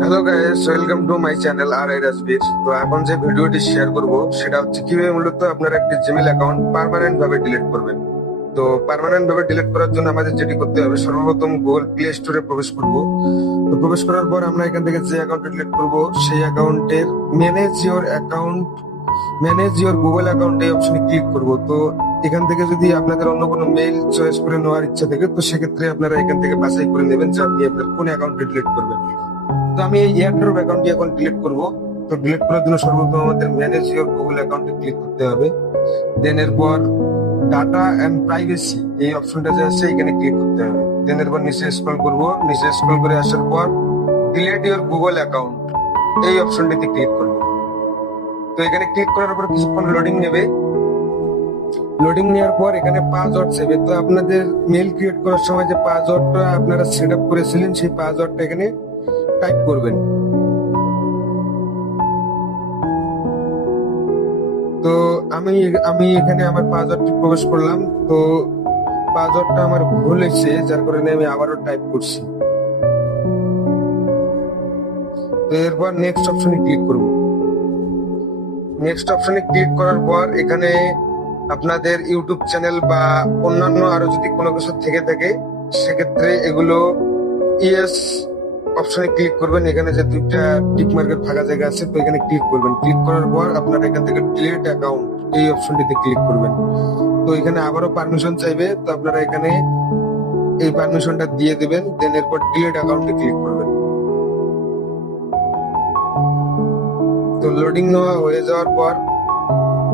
Hello guys, welcome to my channel আর I Rajbir. তো এখন যে ভিডিওটি শেয়ার করব সেটা হচ্ছে কিভাবে মূলত আপনারা একটি জিমেইল অ্যাকাউন্ট পার্মানেন্ট ভাবে ডিলিট করবেন। তো পার্মানেন্ট ভাবে ডিলিট করার জন্য আমাদের যেটি করতে হবে, সর্বপ্রথম গুগল প্লে স্টোরে প্রবেশ করব। তো প্রবেশ করার পর আমরা এখান থেকে যে অ্যাকাউন্ট ডিলিট করব সেই অ্যাকাউন্টের ম্যানেজ ইওর গুগল অ্যাকাউন্ট এই অপশনে ক্লিক করব। তো এখান থেকে যদি আপনাদের অন্য কোনো মেইল চয়েস করে নেওয়ার ইচ্ছা থাকে, তো সেক্ষেত্রে আপনারা এখান থেকে বাছাই করে নেবেন যে আপনি আপনার কোন অ্যাকাউন্টে ডিলিট করবেন। তো আমি এই এয়ারড্রপ অ্যাকাউন্টটি এখন ডিলিট করব। তো ডিলিট করার জন্য সর্বপ্রথম আমাদের ম্যানেজ ইওর গুগল অ্যাকাউন্টে ক্লিক করতে হবে। দেন এরপর ডাটা এন্ড প্রাইভেসি এই অপশনটা যে আছে এখানে ক্লিক করতে হবে। দেন এরপর নিচে স্ক্রল করব। নিচে স্ক্রল করে আসার পর ডিলিট ইওর গুগল অ্যাকাউন্ট এই অপশনটিতে ক্লিক করব। তো এখানে ক্লিক করার পর কিছুক্ষণ লোডিং নেবে। লোডিং নেওয়ার পর এখানে পাসওয়ার্ড চাইবে। তো আপনাদের মেল ক্রিয়েট করার সময় যে পাসওয়ার্ডটা আপনারা সেট আপ করেছিলেন সেই পাসওয়ার্ডটা এখানে টাইপ করবেন। তো আমি আমি এখানে আমার পাসওয়ার্ডটি প্রবেশ করলাম। তো পাসওয়ার্ডটা আমার ভুল হয়েছে, যার কারণে আমি আবারও টাইপ করছি। তো এরপর নেক্সট অপশনে ক্লিক করব। নেক্সট অপশনে ক্লিক করার পর এখানে আপনাদের ইউটিউব চ্যানেল বা অন্যান্য আরো যদি কোনো কিছু থেকে থাকে সেক্ষেত্রে এগুলো ইয়েস অপশনে ক্লিক করবেন। এখানে যে দুইটা টিক মার্কের ফাঁকা জায়গা আছে, তো এখানে ক্লিক করবেন। ক্লিক করার পর আপনারা এখান থেকে ডিলিট অ্যাকাউন্ট এই অপশনটিতে ক্লিক করবেন। তো এখানে আবারও পারমিশন চাইবে, তো আপনারা এখানে এই পারমিশনটা দিয়ে দিবেন। দেন এরপর ডিলিট অ্যাকাউন্টে ক্লিক করবেন। তো লোডিং নেওয়া হয়ে যাওয়ার পর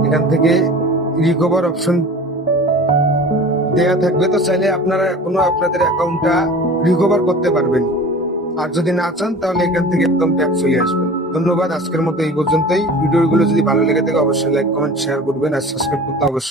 এখান থেকে রিকভার অপশন দেয়া থাকবে। তো চাইলে আপনারা এখনো আপনাদের অ্যাকাউন্টটা রিকভার করতে পারবেন। আর যদি না চান তাহলে এখান থেকে একদম ব্যাক চলে আসবেন। ধন্যবাদ, আজকের মতো এই পর্যন্তই। ভিডিওগুলো যদি ভালো লেগে থাকে অবশ্যই লাইক কমেন্ট শেয়ার করবেন আর সাবস্ক্রাইব করতে অবশ্যই